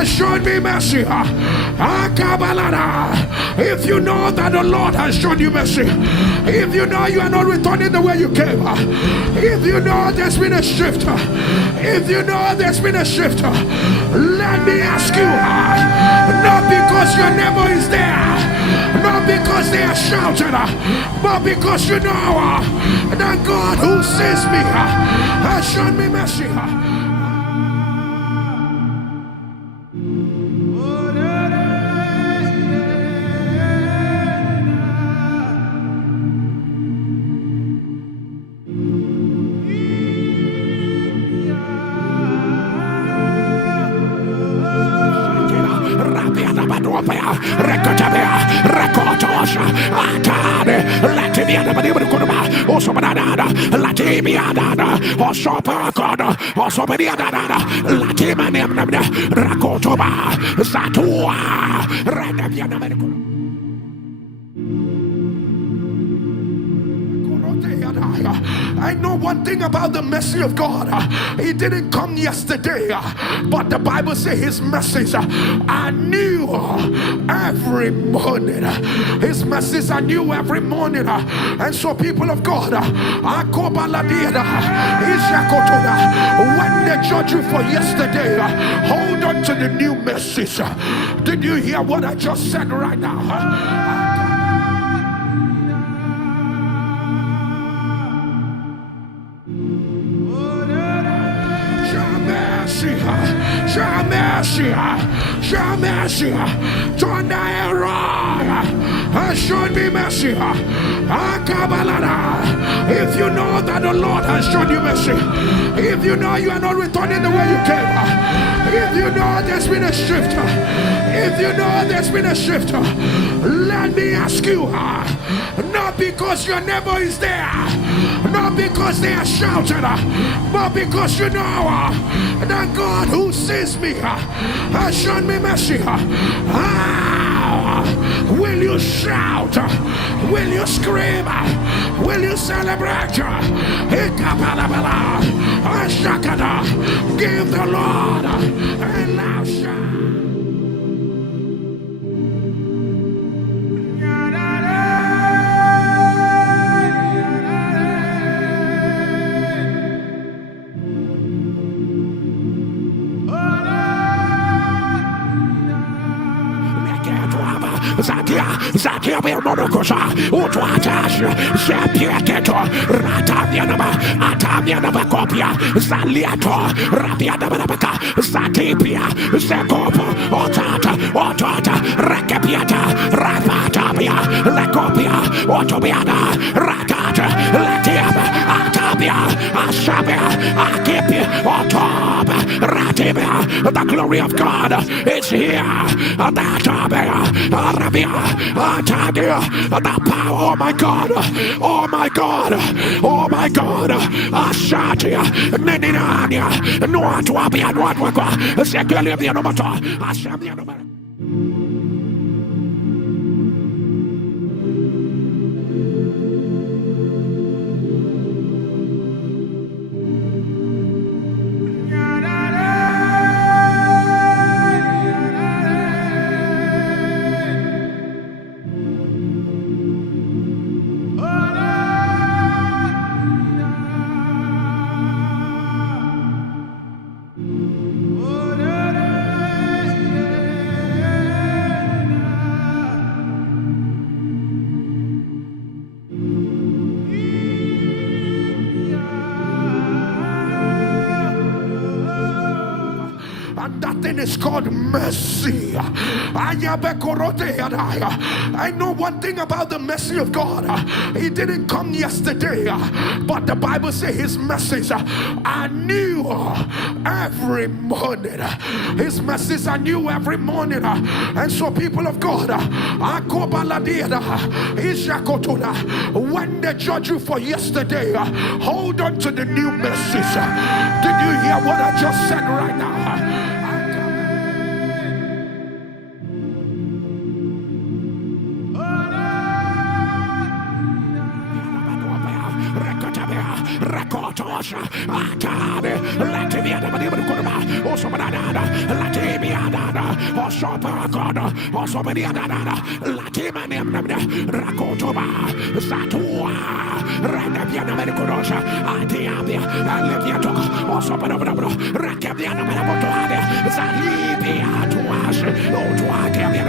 has shown me mercy. If you know that the Lord has shown you mercy, if you know you are not returning the way you came, if you know there's been a shift, if you know there's been a shift, let me ask you, not because your neighbor is there, not because they are shouting, but because you know that God who sees me has shown me mercy. I know one thing about the mercy of God. He didn't come yesterday, but the Bible says his mercies are new every morning. His mercies are new every morning. And so, people of God, when they judge you for yesterday, hold on to the new mercies. Did you hear what I just said right now? Mercy, turn the error, show me mercy. If you know that the Lord has shown you mercy, if you know you are not returning the way you came, if you know there's been a shift, if you know there's been a shift, let me ask you, not because your neighbor is there, not because they are shouting, but because you know that God who sees me has shown me mercy. Will you shout? Will you scream? Will you celebrate? Give the Lord a loud shout. Zakia Bermonokosa, Utwatash, Zapiaketo, Ratamianaba, Atamianaba Copia, Zaliato, Rapianabanabaka, Zatipia, Zekopo, Otata, Rekapiata, Rapatabia, Lekopia, Otobiana, Ratata, Latiaba, Atabia, Ashabia, Akipi, Otob, Ratibia. The glory of God is here. Atabia, Arabia, Atadia, the power, oh my God, oh my God, oh my God, Ashatia, Nenania, Noatuabia, Noatwaka, Sekelia Nomata, Ashamia Nomata. And that thing is called mercy. I know one thing about the mercy of God. He didn't come yesterday, but the Bible says his mercies are new every morning. His mercies are new every morning. And so, people of God, when they judge you for yesterday, hold on to the new mercies. Did you hear what I just said right now? Rakotos, Atade, Lativia, Osomanada, Latimiada, Osopagada, Osomaniada, Latimanamada, Rakotoba, Satua, Radabiana Medicosa, Atiabia, Aliviato, Osopanabra, Rakabiana Manabotoade, Zalibia to us, Otuakamia,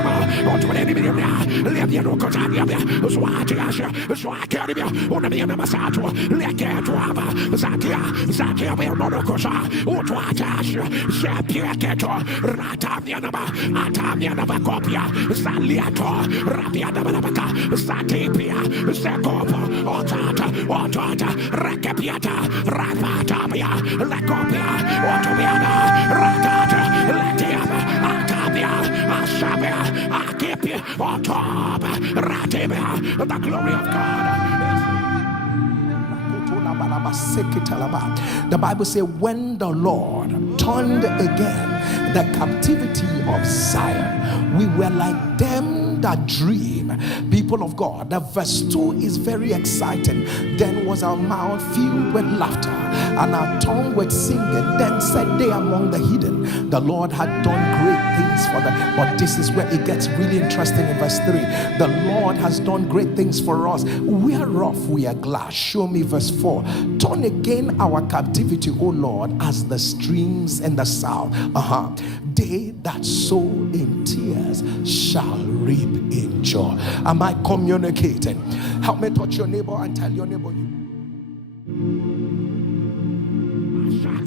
Otuanimia, Liviano Cotania, Swatias, Swakaribia, Unamiana Masato, Lekatuava, Zakia Monocosa, Otuatas, Shapiaketo, Ratamianaba, Atamianaba Copia, Zaliato, Rabianabanabaka, Zatipia, Secopo, Otata, Rakapiata, Rapatabia, Lacopia, Otomiana, Ratata, Latiava, Atabia, Ashabia, Akipia, Otob, Ratibia, the glory of God. The Bible says, when the Lord turned again the captivity of Zion, we were like them that dream. People of God, the verse 2 is very exciting. Then was our mouth filled with laughter and our tongue with singing. Then said they among the heathen, the Lord had done great things for them. But this is where it gets really interesting in verse 3. The Lord has done great things for us, whereof we are glad. Show me verse 4. Turn again our captivity, O Lord, as the streams in the south. They that sow in tears shall reap in joy. Am I communicating? Help me touch your neighbor and tell your neighbor you.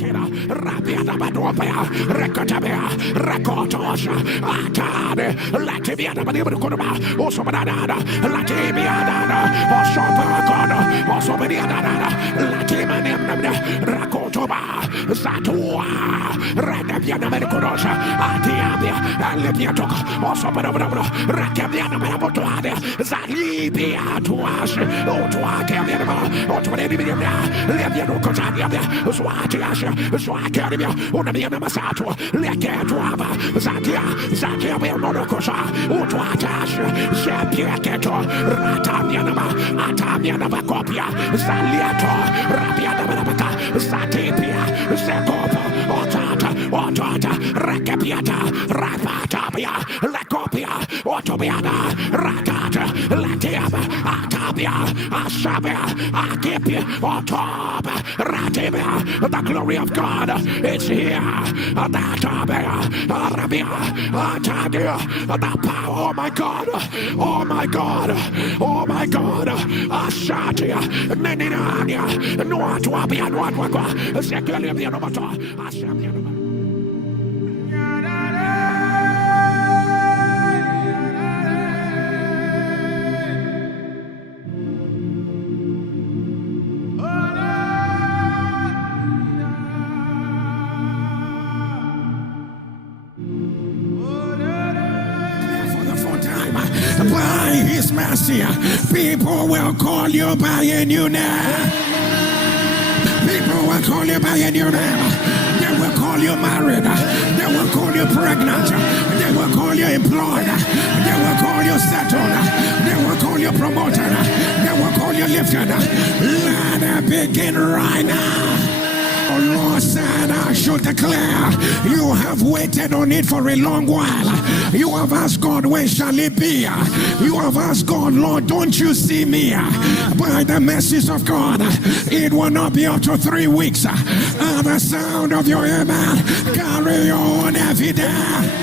Rabiana Badopea, Rekotabea, Rekotos, Atade, Lativiana Badibrukurba, Osomanada, Lativiana, Osopagana, Osomaniana, Latimanamna, Rakotoba, Zatua, Radabiana Mediconosa, Atiabia, Alibiatok, Osomanabra, Rakabiana Manabotuade, Zalibia to us, Otuakamia, Otuanimia, Libiano Cotania, Swatias. Swakaribia, Unamiana Masato, Lekatuava, Zakia, Monocosa, Utuatas, Shapiaketo, Ratamianaba, Atamianaba Copia, Zaliato, Rabianabanabaka, Zatipia, Secopo, Otata, Rekapiata, Rapatabia, Lacopia, Otobiana, Ratata, Latiaba, Atabia, Ashabia, Akipia, Otob, Ratibia, the glory of God is here. The power, oh my God, oh my God, oh my God. Ashatia, Nenania, Nuatuabia, Nuatwa, Seculia, Nomato, Ashabia. By his mercy, people will call you by a new name. People will call you by a new name. They will call you married. They will call you pregnant. They will call you employed. They will call you settled. They will call you promoted. They will call you lifted. Let it begin right now. The Lord said, I should declare, you have waited on it for a long while. You have asked God, when shall it be? You have asked God, Lord, don't you see me? By the mercies of God, it will not be up to 3 weeks. At the sound of your amen, carry on every day.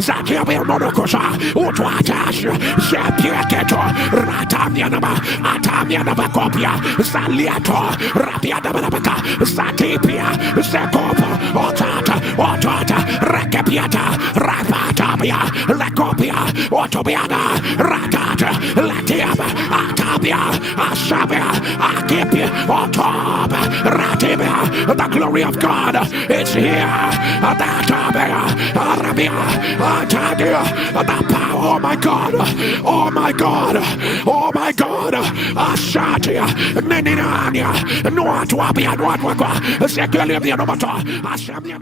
Zakia Monocosa, Utuatas, Shapiaketo, Ratamianaba, Atamianaba Copia, Zaliato, Rabianabanabaka, Zatipia, Secopo, Otata, Rekapiata, Rapatabia, Lacopia, Otobiana, Ratata, Latiaba, Atabia, Ashabia, Akipia, Otob, Ratibia, the glory of God is here. Atabia, Arabia, The power, oh my God, oh my God, oh my God. Ashatia, Neninania, Noatuapia, Noatwaka, Seculia, the Anomata, Ashamia.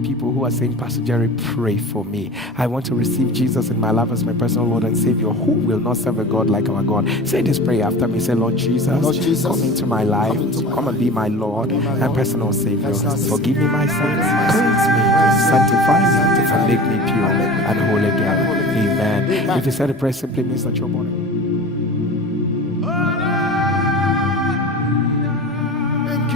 People who are saying, Pastor Jerry, pray for me. I want to receive Jesus in my life as my personal Lord and Savior. Who will not serve a God like our God? Say this prayer after me. Say, Lord Jesus, come into my life. Come and be my Lord and personal Savior. Forgive me my sins. Cleanse me. Sanctify me. And make me pure and whole again. Amen. If you said a prayer, simply means that you're born again.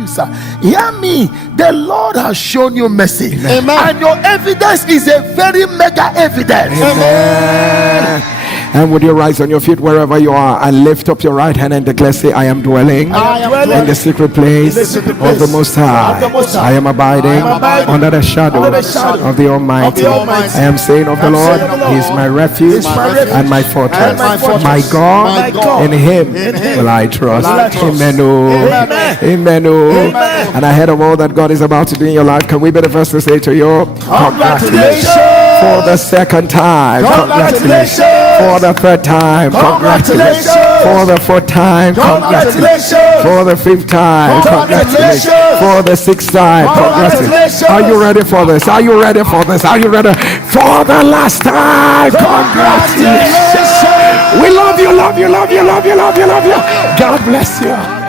Sir, hear me. The Lord has shown you mercy. Amen. And your evidence is a very mega evidence. Amen. And would you rise on your feet wherever you are and lift up your right hand and declare, say, I am dwelling in the secret place of the Most High. I am abiding under the shadow of the Almighty. I am saying of the Lord, He is my refuge and my fortress. My God, in Him will I trust. Amen. Amen. And ahead of all that God is about to do in your life, can we be the first to say to you, congratulations for the second time, congratulations for the third time, congratulations for the fourth time, congratulations for the fifth time, congratulations for the sixth time, congratulations. Are you ready for this? Are you ready for this? Are you ready for the last time? Congratulations. We love you, love you, love you, love you, love you, love you. God bless you.